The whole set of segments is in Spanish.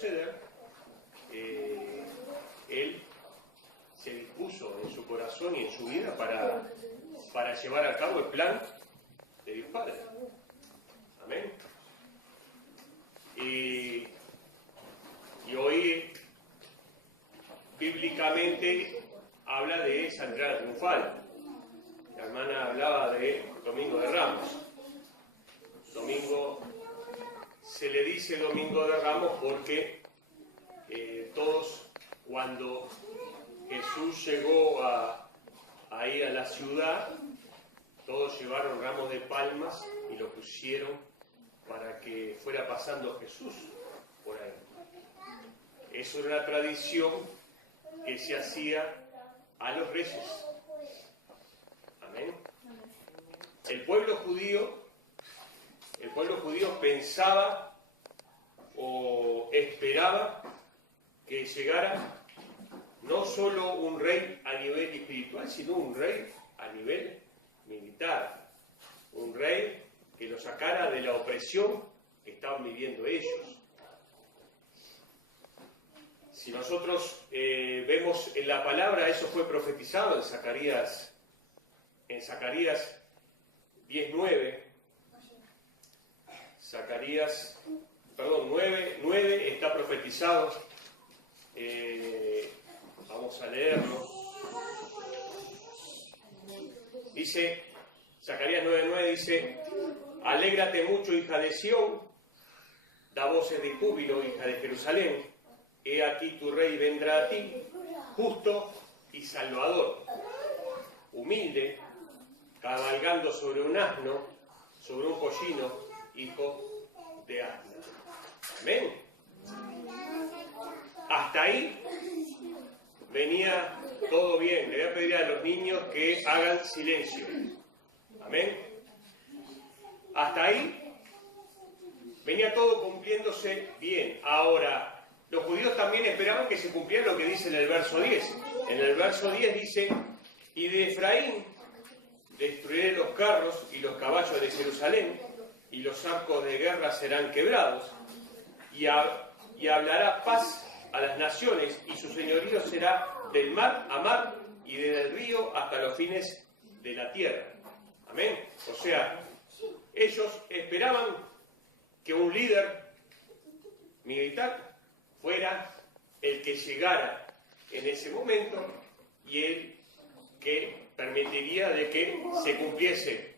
suceder, él se dispuso en su corazón y en su vida para llevar a cabo el plan de Dios Padre. Amén. Y hoy bíblicamente habla de esa entrada triunfal. La hermana hablaba de Domingo de Ramos. Se le dice Domingo de Ramos porque todos, cuando Jesús llegó a ir a la ciudad, todos llevaron ramos de palmas y lo pusieron para que fuera pasando Jesús por ahí. Eso era una tradición que se hacía a los reyes. Amén. El pueblo judío pensaba o esperaba que llegara no solo un rey a nivel espiritual, sino un rey a nivel militar. Un rey que los sacara de la opresión que estaban viviendo ellos. Si nosotros vemos en la palabra, eso fue profetizado en Zacarías 10:9. 9 está profetizado. Vamos a leerlo. Dice, Zacarías 9:9 dice: alégrate mucho, hija de Sión, da voces de júbilo, hija de Jerusalén. He aquí tu rey vendrá a ti, justo y salvador, humilde, cabalgando sobre un asno, sobre un pollino, hijo de asna. Amén. Hasta ahí venía todo bien. Le voy a pedir a los niños que hagan silencio. Amén. Hasta ahí venía todo cumpliéndose bien. Ahora, los judíos también esperaban que se cumpliera lo que dice en el verso 10. En el verso 10 dice: y de Efraín destruiré los carros y los caballos de Jerusalén, y los arcos de guerra serán quebrados, y hablará paz a las naciones, y su señorío será del mar a mar, y desde el río hasta los fines de la tierra. Amén. O sea, ellos esperaban que un líder militar fuera el que llegara en ese momento y el que permitiría de que se cumpliese,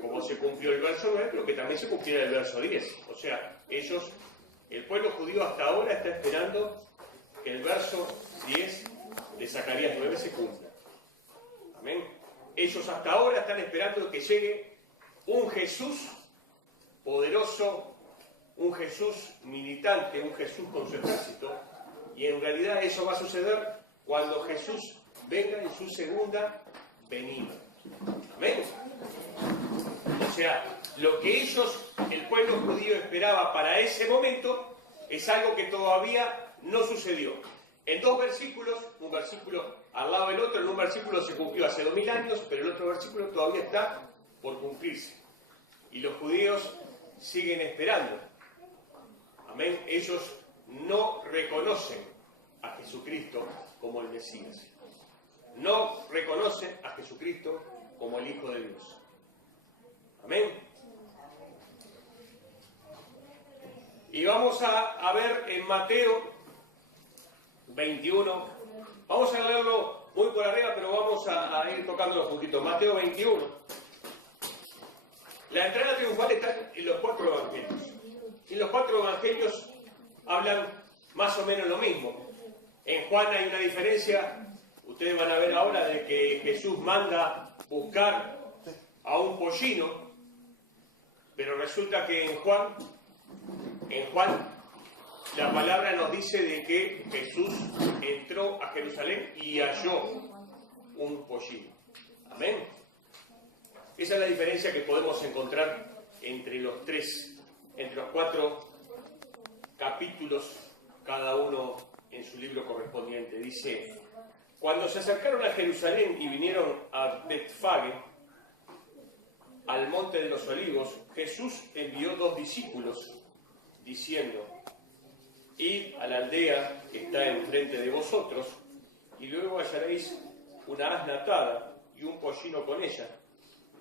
como se cumplió el verso 9, pero que también se cumpliera el verso 10. O sea, el pueblo judío hasta ahora está esperando que el verso 10 de Zacarías 9 se cumpla. Amén. Ellos hasta ahora están esperando que llegue un Jesús poderoso, un Jesús militante, un Jesús con su ejército, y en realidad eso va a suceder cuando Jesús venga en su segunda venida. Amén. O sea, lo que el pueblo judío esperaba para ese momento, es algo que todavía no sucedió. En dos versículos, un versículo al lado del otro, en un versículo se cumplió hace 2000 años, pero el otro versículo todavía está por cumplirse. Y los judíos siguen esperando. Amén. Ellos no reconocen a Jesucristo como el Mesías. No reconocen a Jesucristo como el Hijo de Dios. Amén. Y vamos a ver en Mateo 21. Vamos a leerlo muy por arriba, pero vamos a ir tocándolo un poquito. Mateo 21. La entrada triunfal está en los 4 evangelios. Y los 4 evangelios hablan más o menos lo mismo. En Juan hay una diferencia. Ustedes van a ver ahora de que Jesús manda buscar a un pollino, pero resulta que en Juan la palabra nos dice de que Jesús entró a Jerusalén y halló un pollino. Amén. Esa es la diferencia que podemos encontrar entre los 4 capítulos, cada uno en su libro correspondiente. Dice: cuando se acercaron a Jerusalén y vinieron a Betfagé, al monte de los olivos, Jesús envió 2 discípulos, diciendo: id a la aldea que está enfrente de vosotros, y luego hallaréis una asna atada y un pollino con ella,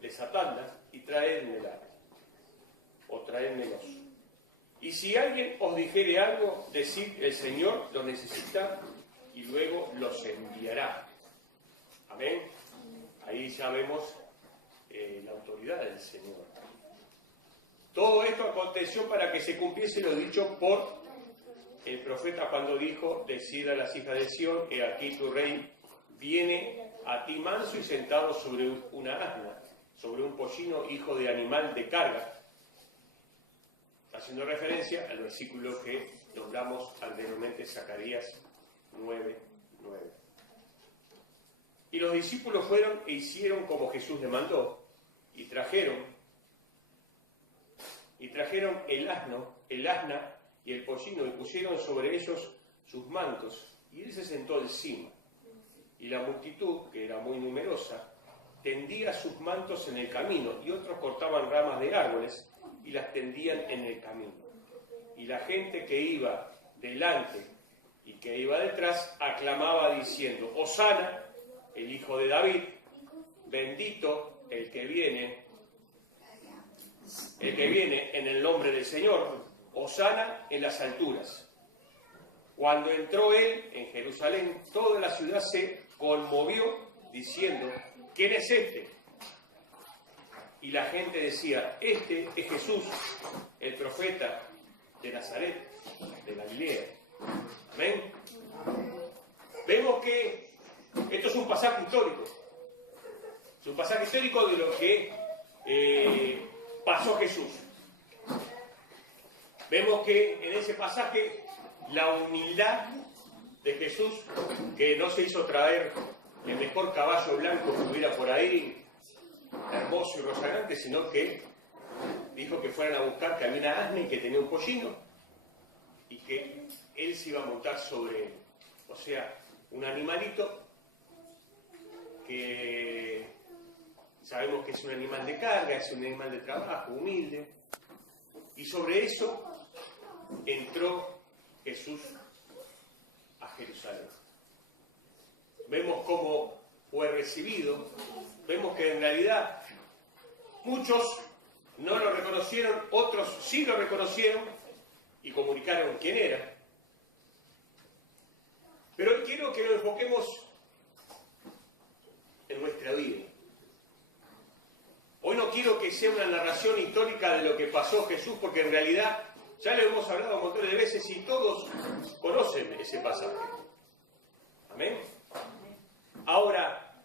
desatadla y traédmela, o traédmelos. Y si alguien os dijere algo, decid, el Señor lo necesita, y luego los enviará. Amén. Ahí ya vemos la autoridad del Señor. Todo esto aconteció para que se cumpliese lo dicho por el profeta cuando dijo, decid a las hijas de Sión, he aquí tu rey viene a ti manso y sentado sobre una asna, sobre un pollino, hijo de animal de carga. Haciendo referencia al versículo que nombramos anteriormente, Zacarías 9:9. Y los discípulos fueron e hicieron como Jesús le mandó, y trajeron el asna y el pollino, y pusieron sobre ellos sus mantos, y él se sentó encima. Y la multitud, que era muy numerosa, tendía sus mantos en el camino, y otros cortaban ramas de árboles y las tendían en el camino. Y la gente que iba delante y que iba detrás aclamaba diciendo, Hosana, el Hijo de David, bendito el que viene en el nombre del Señor, Hosana en las alturas. Cuando entró él en Jerusalén, toda la ciudad se conmovió diciendo, ¿quién es este? Y la gente decía, este es Jesús, el profeta de Nazaret, de Galilea. Amén. Vemos que esto es un pasaje histórico. Es un pasaje histórico de lo que pasó Jesús. Vemos que en ese pasaje la humildad de Jesús, que no se hizo traer el mejor caballo blanco que hubiera por ahí, hermoso y rozagante, sino que dijo que fueran a buscar que había una asna y que tenía un pollino y que él se iba a montar sobre él. O sea, un animalito que sabemos que es un animal de carga, es un animal de trabajo, humilde, y sobre eso entró Jesús a Jerusalén. Vemos cómo fue recibido, vemos que en realidad muchos no lo reconocieron, otros sí lo reconocieron y comunicaron quién era. Pero hoy quiero que lo enfoquemos en nuestra vida. Hoy no quiero que sea una narración histórica de lo que pasó Jesús, porque en realidad ya lo hemos hablado un montón de veces y todos conocen ese pasaje. Amén. Ahora,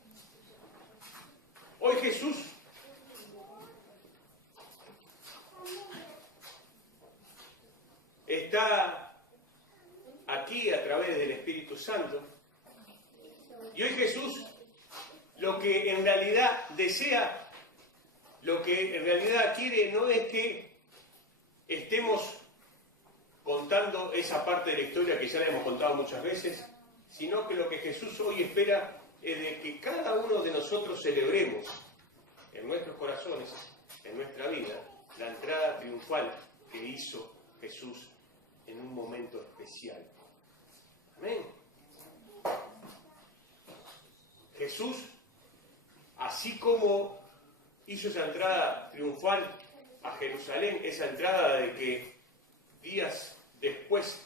hoy Jesús está aquí a través del Espíritu Santo. Y hoy Jesús lo que en realidad desea, lo que en realidad quiere no es que estemos contando esa parte de la historia que ya la hemos contado muchas veces, sino que lo que Jesús hoy espera es de que cada uno de nosotros celebremos en nuestros corazones, en nuestra vida, la entrada triunfal que hizo Jesús en un momento especial. Amén. Jesús, así como hizo esa entrada triunfal a Jerusalén, esa entrada de que días después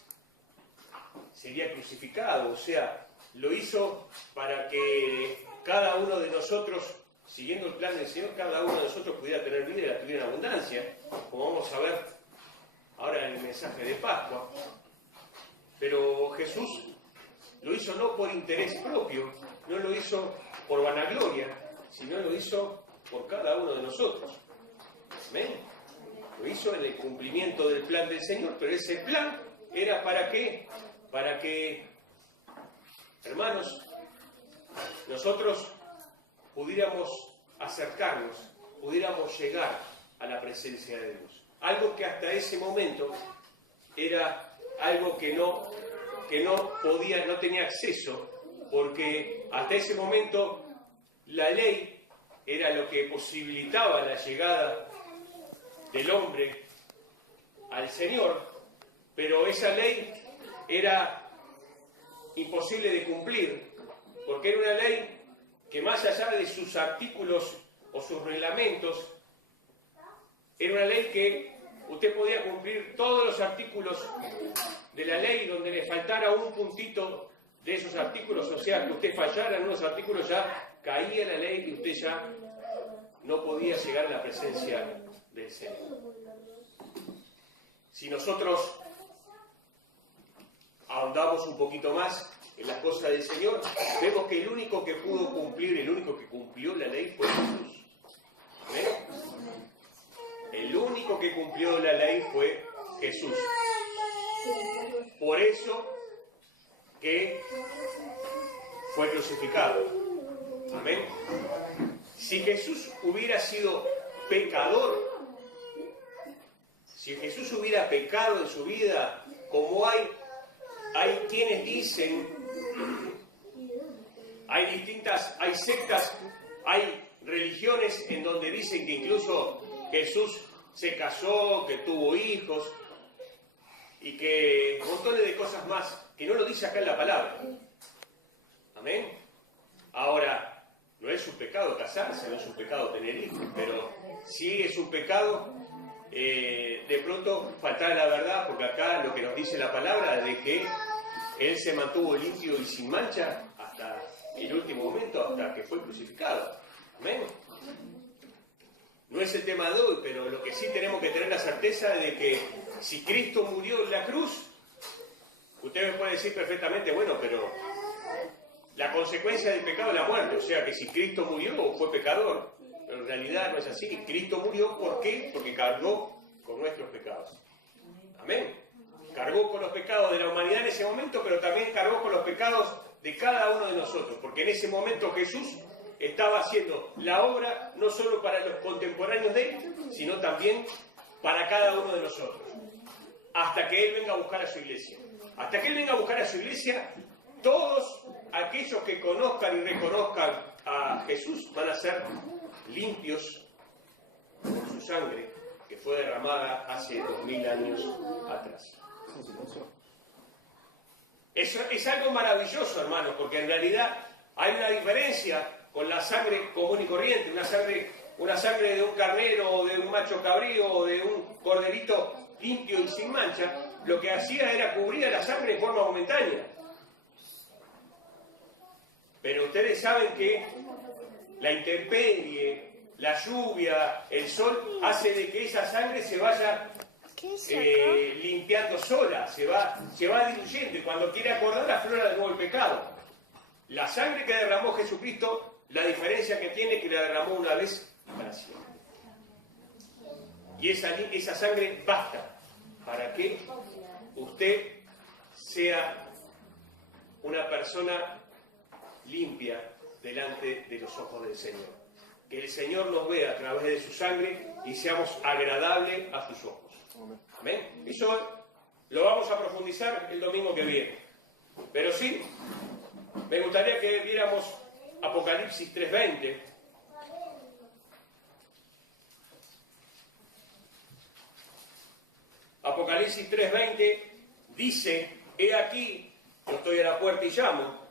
sería crucificado, o sea, lo hizo para que cada uno de nosotros, siguiendo el plan del Señor, cada uno de nosotros pudiera tener vida y la tuviera en abundancia, como vamos a ver ahora en el mensaje de Pascua. Pero Jesús lo hizo no por interés propio, no lo hizo por vanagloria, sino lo hizo por cada uno de nosotros. ¿Amén? Lo hizo en el cumplimiento del plan del Señor, pero ese plan era ¿para qué? Para que, hermanos, nosotros pudiéramos acercarnos, pudiéramos llegar a la presencia de Dios. Algo que hasta ese momento era algo que no podía, no tenía acceso, porque hasta ese momento la ley era lo que posibilitaba la llegada del hombre al Señor, pero esa ley era imposible de cumplir, porque era una ley que más allá de sus artículos o sus reglamentos, era una ley que usted podía cumplir todos los artículos de la ley, donde le faltara un puntito de esos artículos, o sea, que usted fallara en unos artículos, ya caía la ley y usted ya no podía llegar a la presencia del Señor. Si nosotros ahondamos un poquito más en las cosas del Señor, vemos que el único que pudo cumplir, el único que cumplió la ley fue Jesús. ¿Amén? El único que cumplió la ley fue Jesús. Por eso que fue crucificado. Amén. Si Jesús hubiera sido pecador, si Jesús hubiera pecado en su vida, como hay quienes dicen, hay sectas, hay religiones en donde dicen que incluso Jesús se casó, que tuvo hijos y que montones de cosas más, que no lo dice acá en la palabra. Amén. Ahora, no es un pecado casarse, no es un pecado tener hijos, pero sí es un pecado de pronto faltar a la verdad, porque acá lo que nos dice la palabra es de que Él se mantuvo limpio y sin mancha hasta el último momento, hasta que fue crucificado. Amén. No es el tema de hoy, pero lo que sí tenemos que tener la certeza de que si Cristo murió en la cruz, usted me puede decir perfectamente, bueno, pero la consecuencia del pecado es la muerte, o sea que si Cristo murió fue pecador, pero en realidad no es así. Cristo murió, ¿por qué? Porque cargó con nuestros pecados. Amén. Cargó con los pecados de la humanidad en ese momento, pero también cargó con los pecados de cada uno de nosotros, porque en ese momento Jesús estaba haciendo la obra no solo para los contemporáneos de Él, sino también para cada uno de nosotros, hasta que Él venga a buscar a su iglesia. Hasta que Él venga a buscar a su iglesia, todos aquellos que conozcan y reconozcan a Jesús van a ser limpios por su sangre que fue derramada hace 2000 años atrás. Eso es algo maravilloso, hermanos, porque en realidad hay una diferencia con la sangre común y corriente, una sangre de un carnero o de un macho cabrío o de un corderito limpio y sin mancha. Lo que hacía era cubrir la sangre en forma momentánea. Pero ustedes saben que la intemperie, la lluvia, el sol, hace de que esa sangre se vaya limpiando sola, se va diluyendo, y cuando quiere acordar aflora de nuevo el pecado. La sangre que derramó Jesucristo, la diferencia que tiene es que la derramó una vez para siempre. Y esa sangre basta para que usted sea una persona limpia delante de los ojos del Señor. Que el Señor nos vea a través de su sangre y seamos agradables a sus ojos. Amén. Eso lo vamos a profundizar el domingo que viene. Pero sí, me gustaría que viéramos Apocalipsis 3:20. Apocalipsis 3:20 dice: he aquí, yo estoy a la puerta y llamo.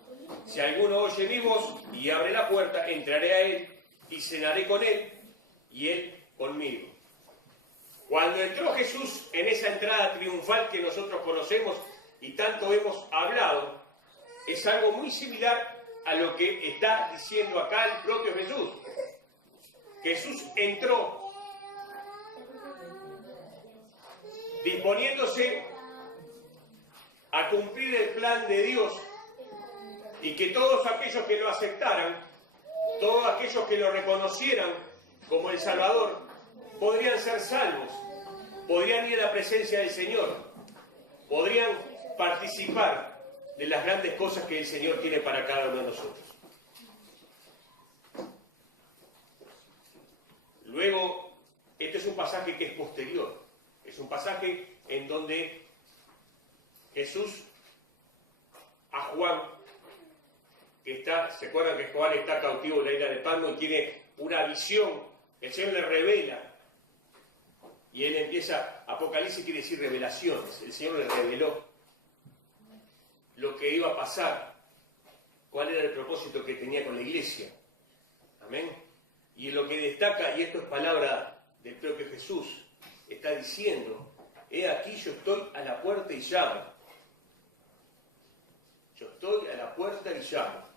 Si alguno oye mi voz y abre la puerta, entraré a él y cenaré con él y él conmigo. Cuando entró Jesús en esa entrada triunfal que nosotros conocemos y tanto hemos hablado, es algo muy similar a lo que está diciendo acá el propio Jesús. Jesús entró disponiéndose a cumplir el plan de Dios, y que todos aquellos que lo aceptaran, todos aquellos que lo reconocieran como el Salvador, podrían ser salvos, podrían ir a la presencia del Señor, podrían participar de las grandes cosas que el Señor tiene para cada uno de nosotros. Luego, este es un pasaje que es posterior, es un pasaje en donde Jesús a Juan, ¿se acuerdan que Juan está cautivo en la isla de Patmos y tiene una visión? El Señor le revela. Y él empieza, Apocalipsis quiere decir revelaciones. El Señor le reveló. lo que iba a pasar, cuál era el propósito que tenía con la iglesia. Amén. Y en lo que destaca, y esto es palabra del propio Jesús, está diciendo: he aquí, yo estoy a la puerta y llamo. Yo estoy a la puerta y llamo.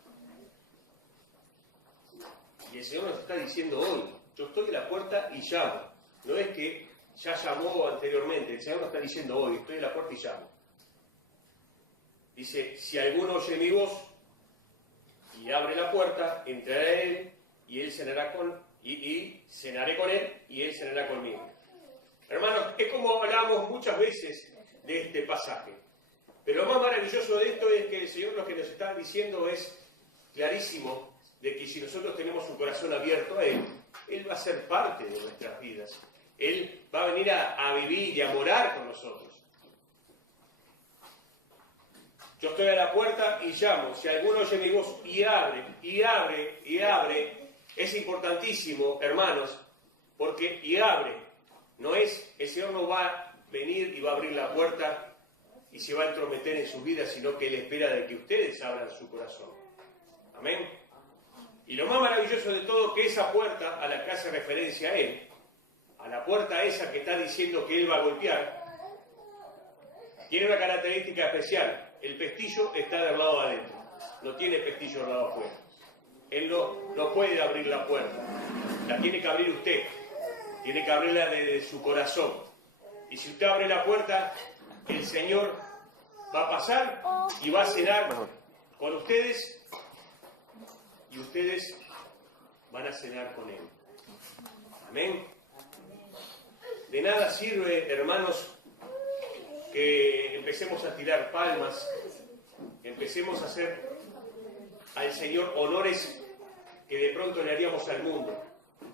Y el Señor nos está diciendo hoy: yo estoy a la puerta y llamo. No es que ya llamó anteriormente, el Señor nos está diciendo hoy: estoy a la puerta y llamo. Dice: si alguno oye mi voz y abre la puerta, entraré a él y él cenará cenaré con él y él cenará conmigo. Hermanos, es como hablamos muchas veces de este pasaje. Pero lo más maravilloso de esto es que el Señor lo que nos está diciendo es clarísimo, de que si nosotros tenemos un corazón abierto a Él, Él va a ser parte de nuestras vidas. Él va a venir a vivir y a morar con nosotros. Yo estoy a la puerta y llamo. Si alguno oye mi voz y abre, y abre, y abre, es importantísimo, hermanos, porque y abre, no es, el Señor no va a venir y va a abrir la puerta y se va a entrometer en sus vidas, sino que Él espera de que ustedes abran su corazón. Amén. Y lo más maravilloso de todo, que esa puerta a la que hace referencia a Él, a la puerta esa que está diciendo que Él va a golpear, tiene una característica especial. El pestillo está del lado adentro, no tiene pestillo del lado afuera. Él no puede abrir la puerta, la tiene que abrir usted, tiene que abrirla desde su corazón. Y si usted abre la puerta, el Señor va a pasar y va a cenar con ustedes, y ustedes van a cenar con Él. Amén. De nada sirve, hermanos, que empecemos a tirar palmas, empecemos a hacer al Señor honores que de pronto le haríamos al mundo.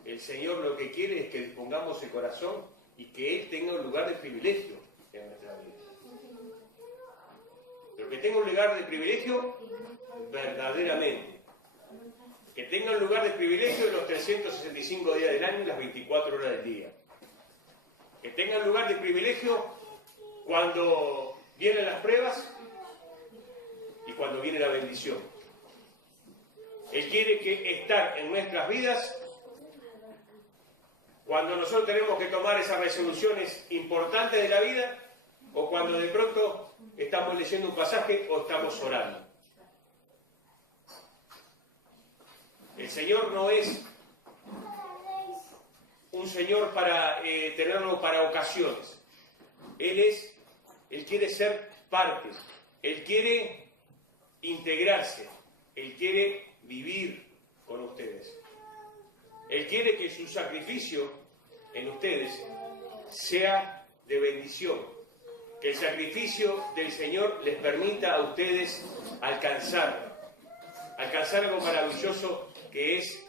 El Señor lo que quiere es que dispongamos el corazón y que Él tenga un lugar de privilegio en nuestra vida. Pero que tenga un lugar de privilegio verdaderamente. Que tenga un lugar de privilegio en los 365 días del año y las 24 horas del día. Que tenga un lugar de privilegio cuando vienen las pruebas y cuando viene la bendición. Él quiere que estar en nuestras vidas cuando nosotros tenemos que tomar esas resoluciones importantes de la vida, o cuando de pronto estamos leyendo un pasaje o estamos orando. El Señor no es un Señor para tenerlo para ocasiones. Él quiere ser parte, Él quiere integrarse, Él quiere vivir con ustedes. Él quiere que su sacrificio en ustedes sea de bendición, que el sacrificio del Señor les permita a ustedes alcanzar algo maravilloso, que es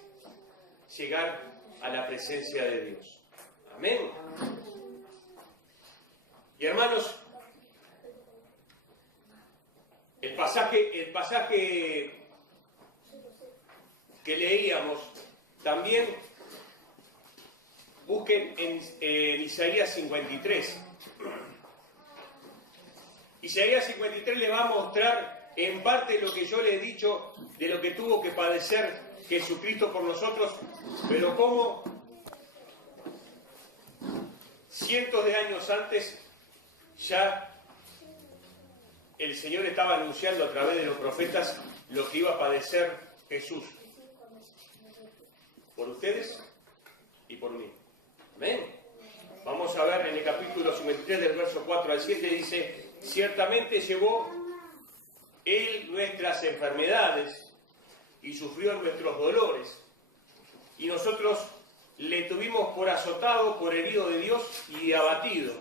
llegar a la presencia de Dios. Amén. Y hermanos, el pasaje que leíamos, también busquen en Isaías 53. Isaías 53 le va a mostrar en parte lo que yo le he dicho de lo que tuvo que padecer Jesucristo por nosotros, pero cómo cientos de años antes ya el Señor estaba anunciando a través de los profetas lo que iba a padecer Jesús por ustedes y por mí. Amén. Vamos a ver en el capítulo 53 del verso 4 al 7, dice: ciertamente llevó Él nuestras enfermedades y sufrió nuestros dolores, y nosotros le tuvimos por azotado, por herido de Dios y abatido.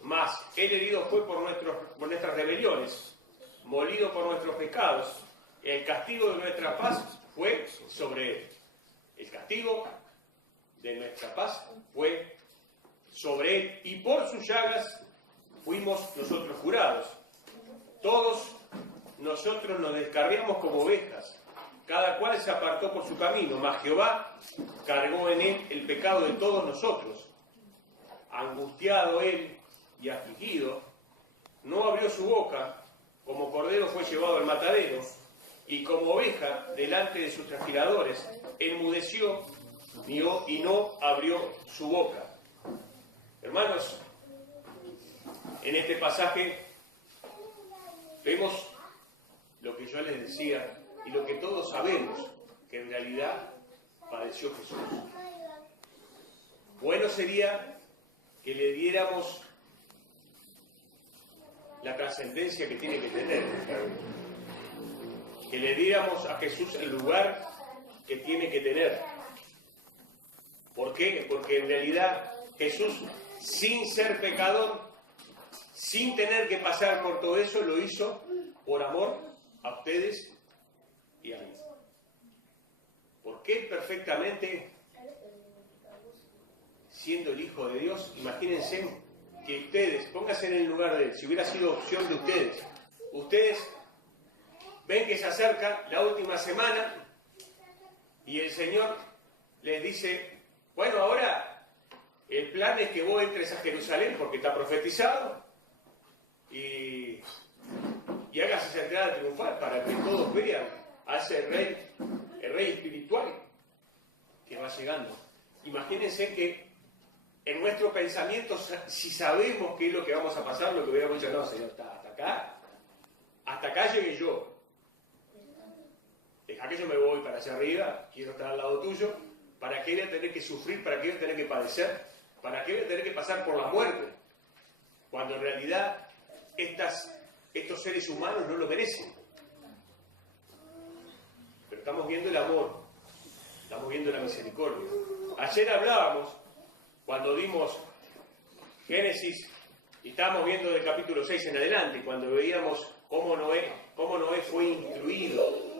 Mas Él herido fue por nuestras rebeliones, molido por nuestros pecados. El castigo de nuestra paz fue sobre Él. El castigo de nuestra paz fue sobre Él, y por sus llagas fuimos nosotros curados. Todos nosotros nos descarriamos como ovejas, cada cual se apartó por su camino, mas Jehová cargó en Él el pecado de todos nosotros. Angustiado Él y afligido, no abrió su boca, como cordero fue llevado al matadero, y como oveja delante de sus trasquiladores, enmudeció y no abrió su boca. Hermanos, en este pasaje vemos lo que yo les decía y lo que todos sabemos, que en realidad padeció Jesús. Bueno sería que le diéramos la trascendencia que tiene que tener, que le diéramos a Jesús el lugar que tiene que tener. ¿Por qué? Porque en realidad Jesús, sin ser pecador, sin tener que pasar por todo eso, lo hizo por amor a ustedes y a mí. Porque Él perfectamente, siendo el Hijo de Dios, imagínense que ustedes, pónganse en el lugar de Él, si hubiera sido opción de ustedes ven que se acerca la última semana y el Señor les dice, bueno, ahora el plan es que vos entres a Jerusalén porque está profetizado y hagas esa entrada triunfal para que todos vean a ese rey, el rey espiritual que va llegando. Imagínense que en nuestro pensamiento, si sabemos qué es lo que vamos a pasar, lo que hubiéramos dicho, no, Señor, hasta acá llegué yo. Deja que yo me voy para allá arriba, quiero estar al lado tuyo. ¿Para qué voy a tener que sufrir? ¿Para qué voy a tener que padecer? ¿Para qué voy a tener que pasar por la muerte? Cuando en realidad estos seres humanos no lo merecen. Pero estamos viendo el amor, estamos viendo la misericordia. Ayer hablábamos, cuando dimos Génesis, y estábamos viendo del capítulo 6 en adelante, cuando veíamos cómo Noé fue instruido.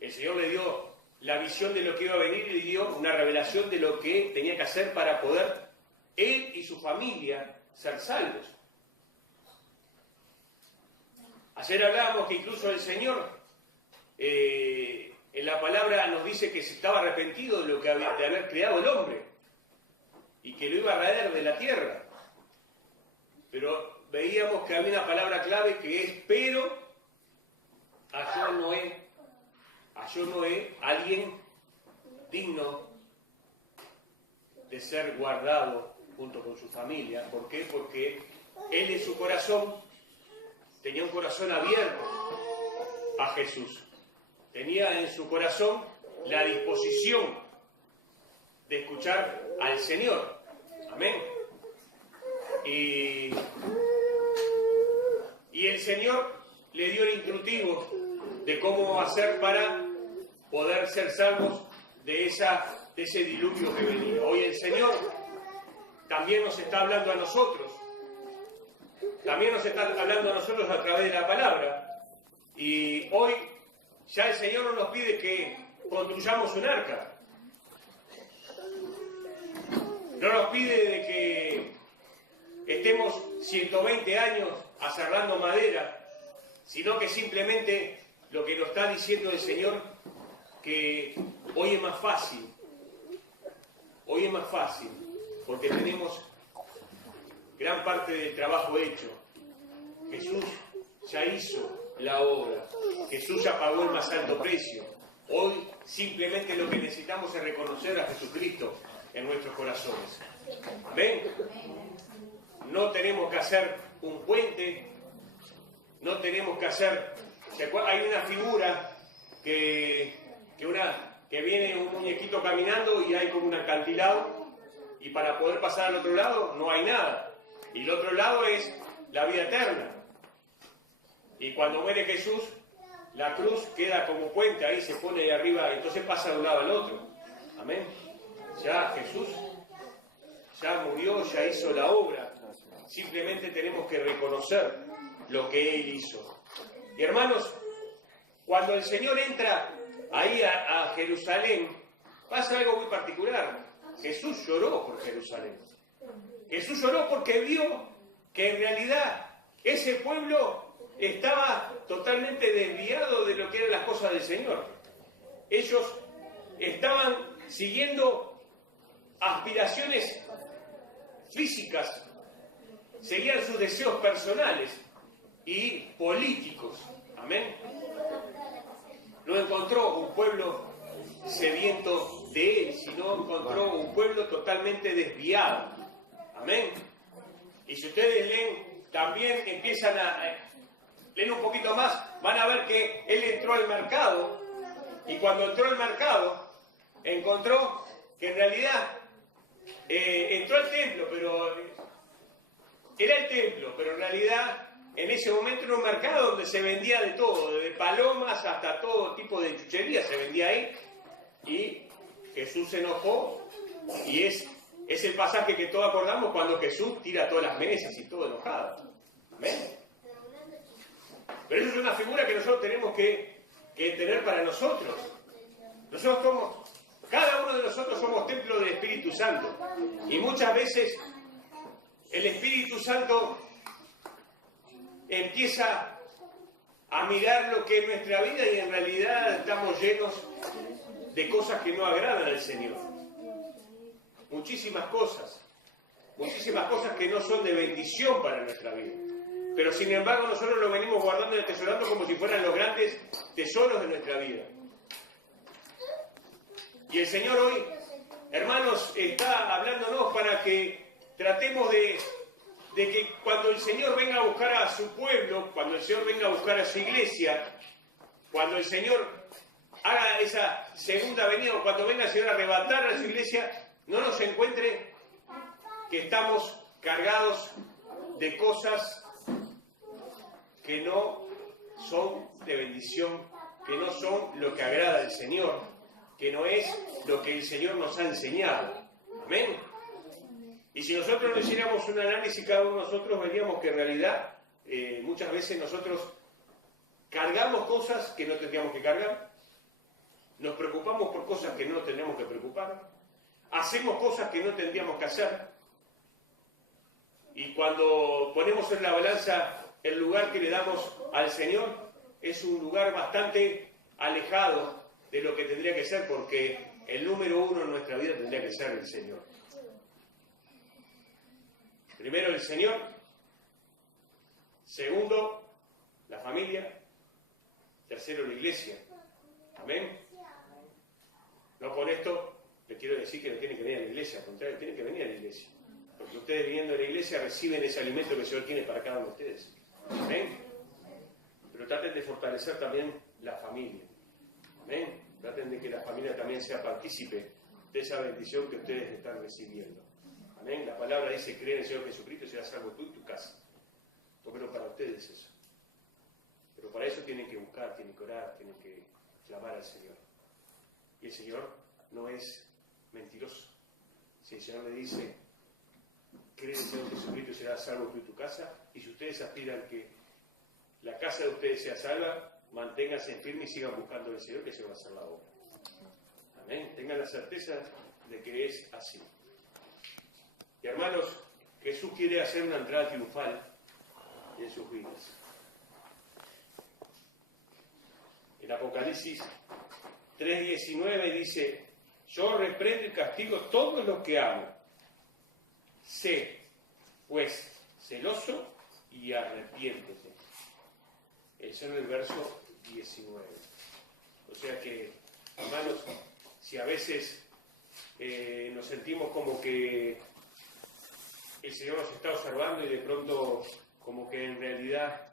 El Señor le dio la visión de lo que iba a venir y le dio una revelación de lo que tenía que hacer para poder él y su familia ser salvos. Ayer hablábamos que incluso el Señor en la palabra nos dice que se estaba arrepentido de de haber creado el hombre y que lo iba a raer de la tierra. Pero veíamos que había una palabra clave que es pero halló Noé alguien digno de ser guardado junto con su familia. ¿Por qué? Porque él en su corazón tenía un corazón abierto a Jesús. Tenía en su corazón la disposición de escuchar al Señor. Amén. Y el Señor le dio el instructivo de cómo hacer para poder ser salvos de ese diluvio que venía. Hoy el Señor también nos está hablando a nosotros. También nos está hablando a nosotros a través de la palabra. Y hoy ya el Señor no nos pide que construyamos un arca. No nos pide de que estemos 120 años aserrando madera, sino que simplemente lo que nos está diciendo el Señor, que hoy es más fácil, porque tenemos gran parte del trabajo hecho. Jesús ya hizo la obra, Jesús ya pagó el más alto precio. Hoy simplemente lo que necesitamos es reconocer a Jesucristo en nuestros corazones. ¿Ven? No tenemos que hacer un puente, no tenemos que hacer... Hay una figura que viene un muñequito caminando y hay como un acantilado, y para poder pasar al otro lado no hay nada. Y el otro lado es la vida eterna. Y cuando muere Jesús, la cruz queda como puente, ahí se pone ahí arriba, entonces pasa de un lado al otro. Amén. Ya Jesús ya murió, ya hizo la obra. Simplemente tenemos que reconocer lo que Él hizo. Y hermanos, cuando el Señor entra ahí a Jerusalén, pasa algo muy particular. Jesús lloró por Jerusalén. Jesús lloró porque vio que en realidad ese pueblo estaba totalmente desviado de lo que eran las cosas del Señor. Ellos estaban siguiendo aspiraciones físicas, seguían sus deseos personales, y políticos. Amén. No encontró un pueblo sediento de Él, sino encontró un pueblo totalmente desviado. Amén. Y si ustedes leen, también empiezan leen un poquito más, van a ver que Él entró al mercado, y cuando entró al mercado, encontró que en realidad entró al templo, pero era el templo, pero en realidad en ese momento era un mercado donde se vendía de todo, desde palomas hasta todo tipo de chuchería se vendía ahí, y Jesús se enojó, y es el pasaje que todos acordamos cuando Jesús tira todas las mesas y todo enojado. Amén. Pero eso es una figura que nosotros tenemos que tener para nosotros. Nosotros somos, cada uno de nosotros somos templo del Espíritu Santo, y muchas veces el Espíritu Santo empieza a mirar lo que es nuestra vida y en realidad estamos llenos de cosas que no agradan al Señor. Muchísimas cosas que no son de bendición para nuestra vida. Pero sin embargo nosotros lo venimos guardando y atesorando como si fueran los grandes tesoros de nuestra vida. Y el Señor hoy, hermanos, está hablándonos para que tratemos de que cuando el Señor venga a buscar a su pueblo, cuando el Señor venga a buscar a su iglesia, cuando el Señor haga esa segunda venida, o cuando venga el Señor a arrebatar a su iglesia, no nos encuentre que estamos cargados de cosas que no son de bendición, que no son lo que agrada al Señor, que no es lo que el Señor nos ha enseñado. Amén. Y si nosotros no hiciéramos un análisis, cada uno de nosotros veríamos que en realidad muchas veces nosotros cargamos cosas que no tendríamos que cargar, nos preocupamos por cosas que no tendríamos que preocupar, hacemos cosas que no tendríamos que hacer, y cuando ponemos en la balanza el lugar que le damos al Señor, es un lugar bastante alejado de lo que tendría que ser, porque el número uno en nuestra vida tendría que ser el Señor. Primero el Señor, segundo la familia, tercero la iglesia. Amén. No con esto les quiero decir que no tienen que venir a la iglesia, al contrario, tienen que venir a la iglesia. Porque ustedes viniendo a la iglesia reciben ese alimento que el Señor tiene para cada uno de ustedes. Amén. Pero traten de fortalecer también la familia. Amén. Traten de que la familia también sea partícipe de esa bendición que ustedes están recibiendo. Amén. La palabra dice: cree en el Señor Jesucristo y serás salvo tú y tu casa. Pero para ustedes eso. Pero para eso tienen que buscar, tienen que orar, tienen que clamar al Señor. Y el Señor no es mentiroso. Si el Señor le dice: cree en el Señor Jesucristo y serás salvo tú y tu casa, y si ustedes aspiran que la casa de ustedes sea salva, manténganse firmes y sigan buscando al Señor, que se va a hacer la obra. Amén. Tengan la certeza de que es así. Y hermanos, Jesús quiere hacer una entrada triunfal en sus vidas. En Apocalipsis 3:19 dice: yo reprendo y castigo todo lo que amo. Sé, pues, celoso y arrepiéntete. Eso en el verso 19. O sea que, hermanos, si a veces nos sentimos como que el Señor nos está observando y de pronto como que en realidad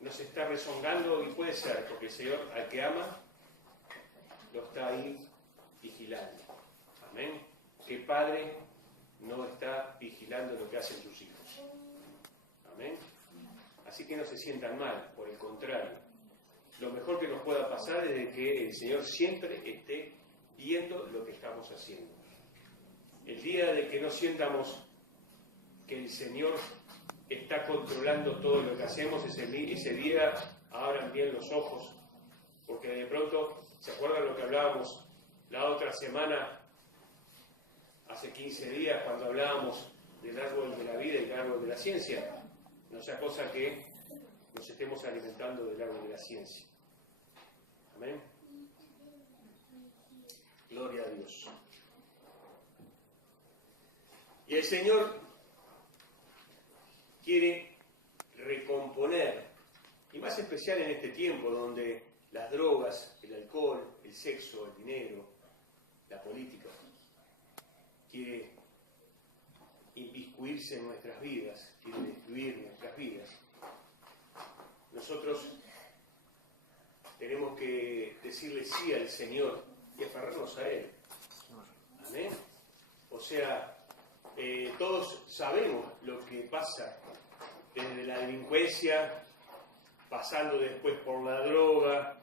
nos está rezongando, y puede ser, porque el Señor al que ama lo está ahí vigilando. Amén. ¿Qué padre no está vigilando lo que hacen sus hijos? Amén. Así que no se sientan mal, por el contrario. Lo mejor que nos pueda pasar es de que el Señor siempre esté viendo lo que estamos haciendo. El día de que no sientamos que el Señor está controlando todo lo que hacemos, ese día abran bien los ojos, porque de pronto, ¿se acuerdan lo que hablábamos la otra semana, hace 15 días, cuando hablábamos del árbol de la vida y del árbol de la ciencia? No sea cosa que nos estemos alimentando del árbol de la ciencia. Amén. Gloria a Dios. Y el Señor quiere recomponer, y más especial en este tiempo donde las drogas, el alcohol, el sexo, el dinero, la política, quiere inmiscuirse en nuestras vidas, quiere destruir nuestras vidas. Nosotros tenemos que decirle sí al Señor y aferrarnos a Él. Amén. O sea, todos sabemos lo que pasa desde la delincuencia, pasando después por la droga,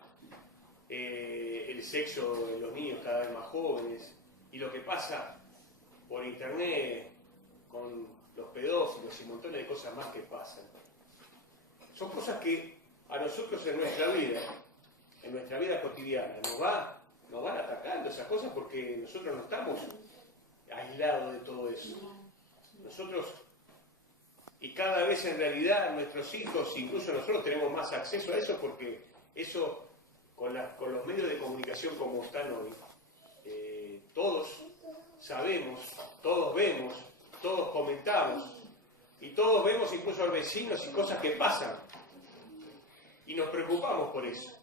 el sexo de los niños cada vez más jóvenes, y lo que pasa por internet con los pedófilos y montones de cosas más que pasan. Son cosas que a nosotros en nuestra vida cotidiana, nos van atacando esas cosas, porque nosotros no estamos aislados de todo eso. Nosotros, y cada vez en realidad nuestros hijos, incluso nosotros, tenemos más acceso a eso, porque eso, con los medios de comunicación como están hoy, todos sabemos, todos vemos, todos comentamos, y todos vemos incluso a vecinos y cosas que pasan, y nos preocupamos por eso.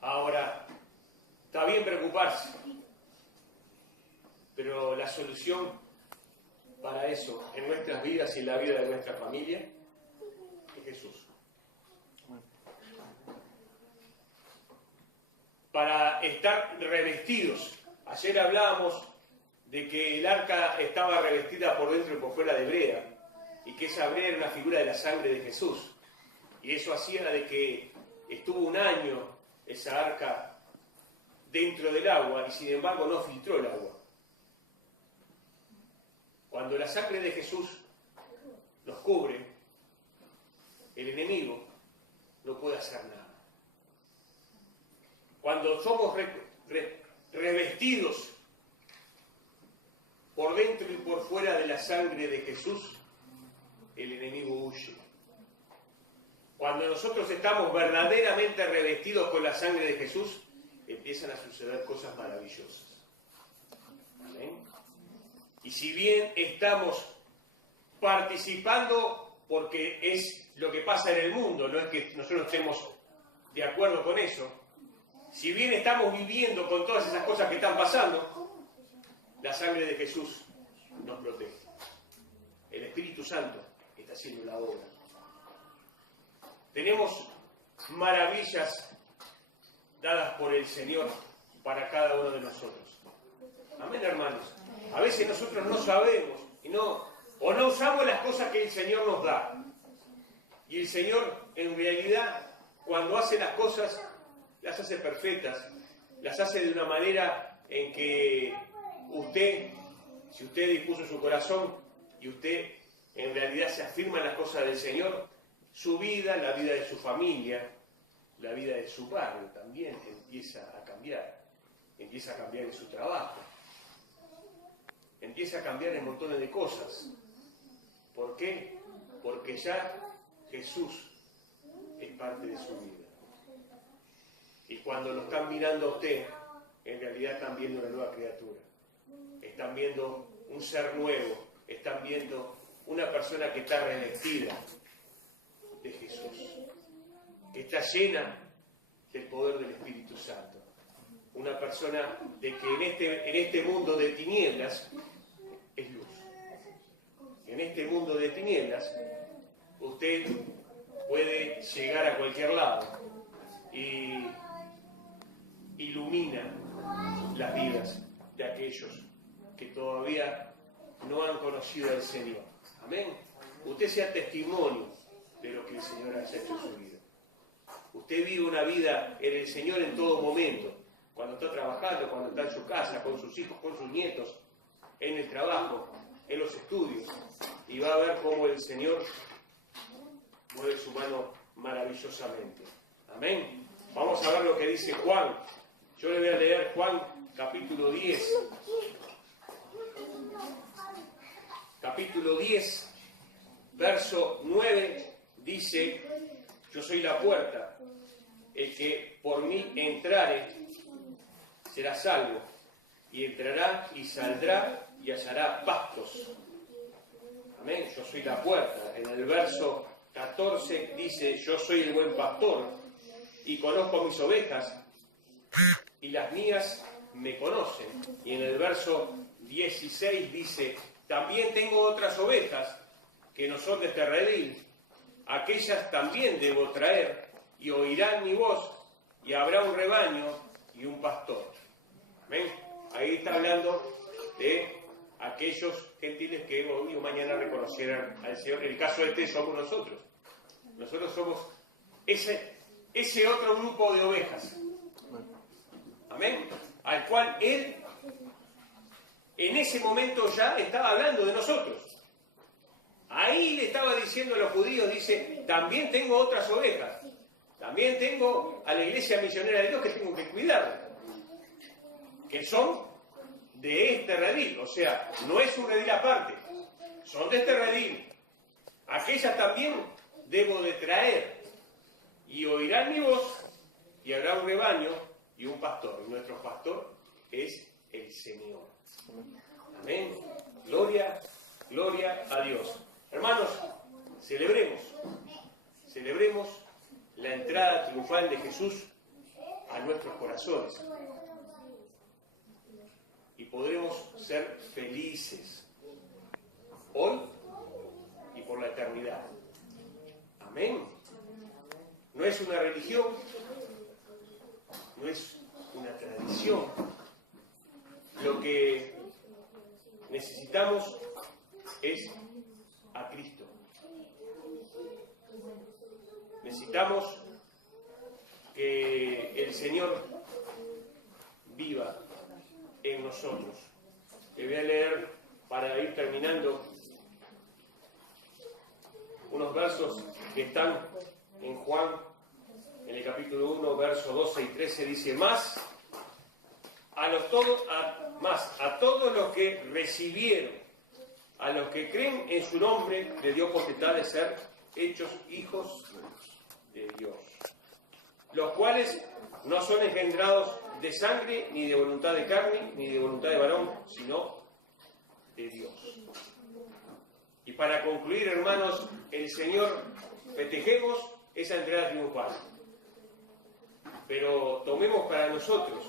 Ahora, está bien preocuparse, pero la solución para eso, en nuestras vidas y en la vida de nuestra familia, es Jesús. Para estar revestidos. Ayer hablábamos de que el arca estaba revestida por dentro y por fuera de brea, y que esa brea era una figura de la sangre de Jesús. Y eso hacía de que estuvo un año esa arca dentro del agua, y sin embargo no filtró el agua. Cuando la sangre de Jesús nos cubre, el enemigo no puede hacer nada. Cuando somos revestidos por dentro y por fuera de la sangre de Jesús, el enemigo huye. Cuando nosotros estamos verdaderamente revestidos con la sangre de Jesús, empiezan a suceder cosas maravillosas. ¿Amén? Y si bien estamos participando, porque es lo que pasa en el mundo, no es que nosotros estemos de acuerdo con eso, si bien estamos viviendo con todas esas cosas que están pasando, la sangre de Jesús nos protege. El Espíritu Santo está haciendo la obra. Tenemos maravillas dadas por el Señor para cada uno de nosotros. Amén, hermanos. A veces nosotros no sabemos o no usamos las cosas que el Señor nos da. Y el Señor, en realidad, cuando hace las cosas, las hace perfectas, las hace de una manera en que usted, si usted dispuso su corazón y usted en realidad se afirma en las cosas del Señor, su vida, la vida de su familia, la vida de su barrio también empieza a cambiar en su trabajo, empieza a cambiar en montones de cosas. ¿Por qué? Porque ya Jesús es parte de su vida. Y cuando lo están mirando a usted, en realidad están viendo una nueva criatura. Están viendo un ser nuevo, están viendo una persona que está revestida de Jesús, que está llena del poder del Espíritu Santo. Una persona de que en este mundo de tinieblas es luz. En este mundo de tinieblas usted puede llegar a cualquier lado y ilumina las vidas de aquellos que todavía no han conocido al Señor. Amén. Usted sea testimonio de lo que el Señor ha hecho en su vida. Usted vive una vida en el Señor en todo momento, cuando está trabajando, cuando está en su casa, con sus hijos, con sus nietos, en el trabajo, en los estudios, y va a ver cómo el Señor mueve su mano maravillosamente. Amén. Vamos a ver lo que dice Juan. Yo le voy a leer Juan capítulo 10. Capítulo 10, verso 9, dice: yo soy la puerta, el que por mí entrare será salvo, y entrará y saldrá y hallará pastos. Amén. Yo soy la puerta. En el verso 14 dice, yo soy el buen pastor y conozco mis ovejas y las mías me conocen. Y en el verso 16 dice, también tengo otras ovejas que no son de este redil, aquellas también debo traer y oirán mi voz y habrá un rebaño y un pastor. Amén. Ahí está hablando de aquellos gentiles que hoy o mañana reconocieran al Señor. En el caso este somos nosotros. Nosotros somos ese otro grupo de ovejas. Amén. Al cual Él en ese momento ya estaba hablando de nosotros. Ahí le estaba diciendo a los judíos, dice, también tengo otras ovejas. También tengo a la iglesia misionera de Dios que tengo que cuidar. Que son de este redil. O sea, no es un redil aparte. Son de este redil. Aquellas también debo de traer. Y oirán mi voz y habrá un rebaño y un pastor. Y nuestro pastor es el Señor. Amén. Gloria, gloria a Dios. Hermanos, celebremos la entrada triunfal de Jesús a nuestros corazones. Y podremos ser felices hoy y por la eternidad. Amén. No es una religión, no es una tradición. Lo que necesitamos es a Cristo. Necesitamos que el Señor viva en nosotros. Le voy a leer, para ir terminando, unos versos que están en Juan, en el capítulo 1, versos 12 y 13, dice, más a todos los que recibieron, a los que creen en su nombre, le dio potestad de ser hechos hijos de Dios, los cuales no son engendrados de sangre, ni de voluntad de carne, ni de voluntad de varón, sino de Dios. Y para concluir, hermanos, el Señor, festejemos esa entrada triunfal. Pero tomemos para nosotros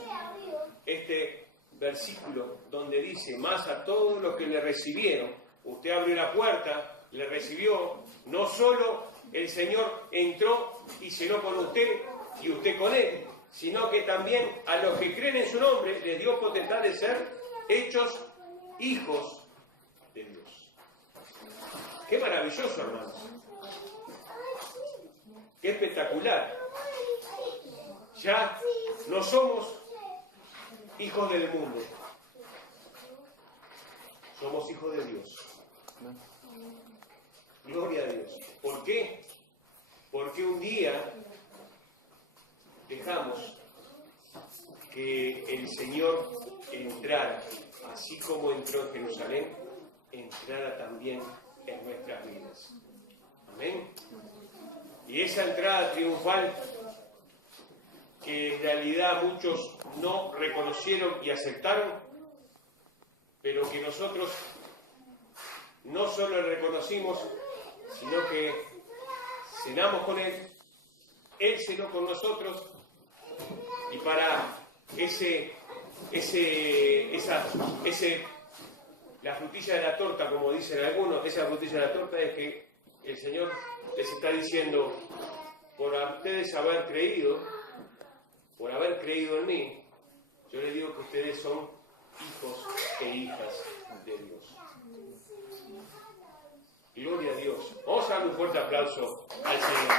este versículo donde dice, más a todos los que le recibieron. Usted abrió la puerta, le recibió, no solo el Señor entró y cenó con usted y usted con Él, sino que también a los que creen en su nombre les dio potestad de ser hechos hijos de Dios. Qué maravilloso, hermanos. Qué espectacular. Ya no somos hijos del mundo. Somos hijos de Dios. Gloria a Dios. ¿Por qué? Porque un día dejamos que el Señor entrara, así como entró en Jerusalén, entrara también en nuestras vidas. Amén. Y esa entrada triunfal que en realidad muchos no reconocieron y aceptaron, pero que nosotros no solo le reconocimos, sino que cenamos con Él, Él cenó con nosotros, y para la frutilla de la torta, como dicen algunos, esa frutilla de la torta es que el Señor les está diciendo, por ustedes haber creído en mí, yo les digo que ustedes son hijos e hijas de Dios. Gloria a Dios. Vamos a dar un fuerte aplauso al Señor.